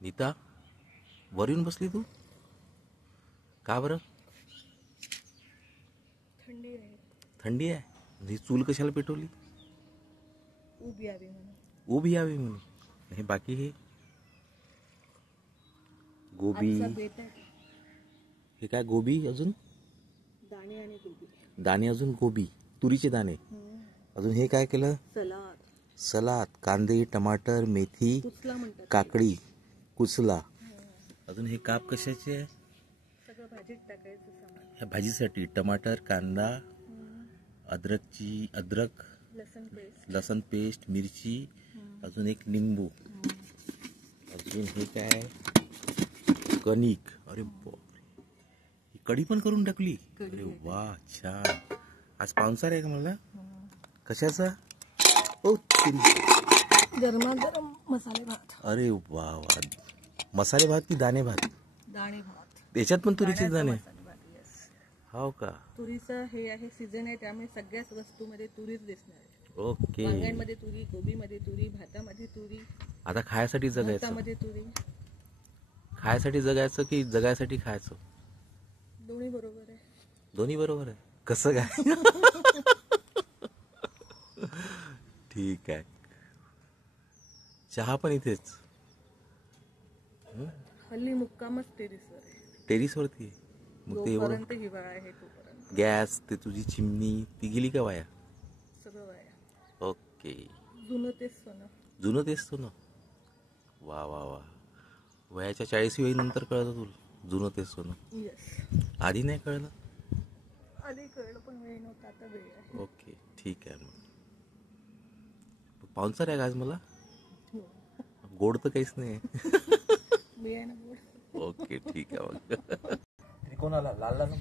नीता, वर येऊन बसली तू? का बरं? थंडी आहे. थंडी आहे? ही चूल कशाला पेटवली? उभी यावी म्हणून. उभी यावी म्हणून. हे बाकी हे गोबी, आजचा बेत आहे. हे काय गोबी, अजून दाणे आणि गोबी. दाणे, अजून गोबी, तुरीचे दाणे, अजून हे काय केलं? सलाद. सलाद, कांदे, टमाटर, मेथी, कुचला म्हणतात. काकडी, कुचला. अजून हे काप कशाचे आहे? सगळं भाजीत टाकायचं सामान. ह्या भाजीसाठी टमाटर, कांदा, अद्रक, लसण पेस्ट, मिरची, अजून एक लिंबू, अजून हे काय? कणिक. अरे बापरे, ही कढी पण करून टाकली. अरे वा, छान. आज पाहुणचार आहे का मला? कशाचा? ओ गरमागरम मसाले भात. अरे वा वा, मसाले भात की दाणे भात? दाणे भात. त्याच्यात पण तुरीचे दाणे? हो का? तुरीचं हे आहे, सीझन आहे, त्यामुळे सगळ्याच वस्तूमध्ये तुरीच दिसणार आहे. ओके. वांग्यांमध्ये तुरी, गोबीमध्ये तुरी, भातामध्ये तुरी. आता खायसाठी जगायचं? भातामध्ये तुरी. खायसाठी जगायचं की जगायसाठी खायचं? दोन्ही बरोबर आहे. दोन्ही बरोबर आहे. कसं काय? ठीक आहे. चहा पण इथेच? हल्ली मुक्कामच टेरेसवर आहे. टेरिसवरती आहे? मग ते एवढं जोपर्यंत हिवाळा आहे तोपर्यंत. गॅस, ते तुझी चिमणी, ती गेली का वाया? सगळं वाया. ओके. जुनं तेच सोनं. जुनं तेच सोनं. वा वा वा. वयाच्या 40 नंतर कळलं तुला जुनं तेच सोनं? येस. आधी नाही कळलं? आधी कळलं पण वेळ नव्हता, आता वेळ आहे. ओके, ठीक आहे. मग पाहुणचार आहे का आज मला? गोड तर काहीच नाही. मी आहे ना गोड. ओके, ठीक आहे. मग त्रिकोणाला लाल ना.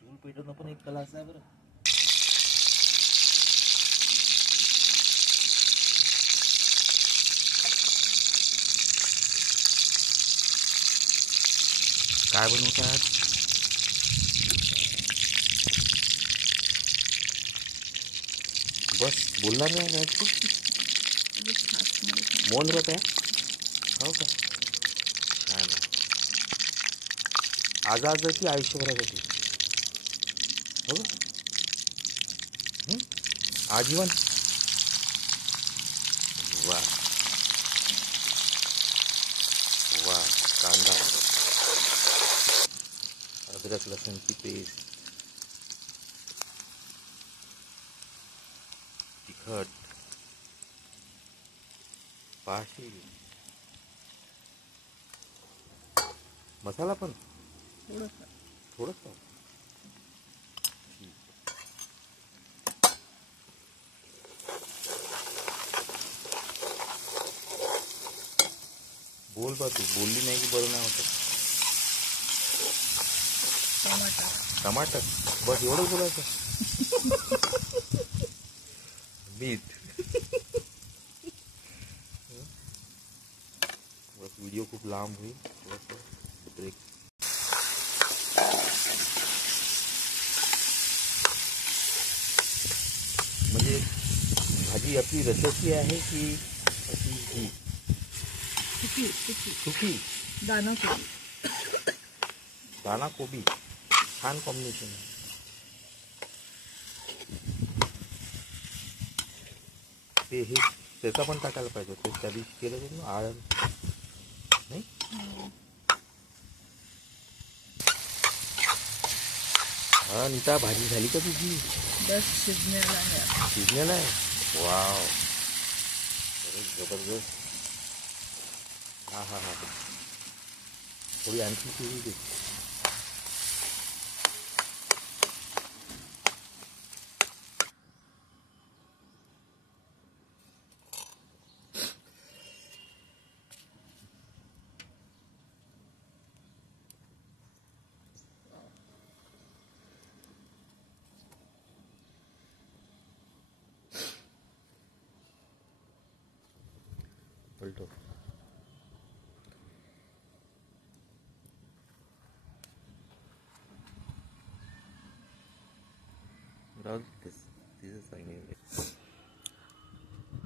चूल पेटवणं पण एक कला आहे बरं. काय बनवतात? बस बोलणार नाही काय तू? मौन व्रत आहे? हो का? नाही नाही. आजाची आयुष्यभरासाठी? हो का? आजीवन? वा वा. कांदा, अदरक, लसूणची पेस्ट, तिखट, पाशी, मसाला पण थोडंसं. बोल बा, तू बोलली नाही की बरं नाही होतं. टमाटर बस एवढंच बोलायचं. मीठ. बस व्हिडिओ खूप लांब होईल. ब्रेक. म्हणजे भाजी आपली रसाची आहे की अशी ही सुकी? दाना कोबी, छान कॉम्बिनेशन आहे. ते हे त्याचा पण टाकायला पाहिजे. ते त्या दिवशी केलं होतं ना आळण, नाही? हा नीता, भाजी झाली का तुझी? बस शिजण्याला आहे. शिजण्याला आहे? वाव, जबरदस्त. हा हा हा. थोडी आणखी शिजू दे. पलटो.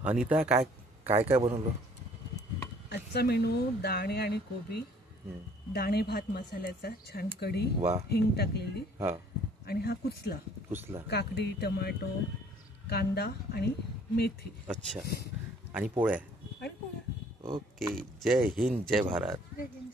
अनिता काय काय काय बनवलं? आजचा मेनू दाणे आणि कोबी, दाणे भात मसाल्याचा, छान कढी, वा. हिंग टाकलेली, हा आणि हा कुचला, कुसला. काकडी, टोमॅटो, कांदा आणि मेथी अच्छा. आणि पोळ्या. आणि पोळ्या. ओके. जय हिंद, जय भारत. जय हिंद.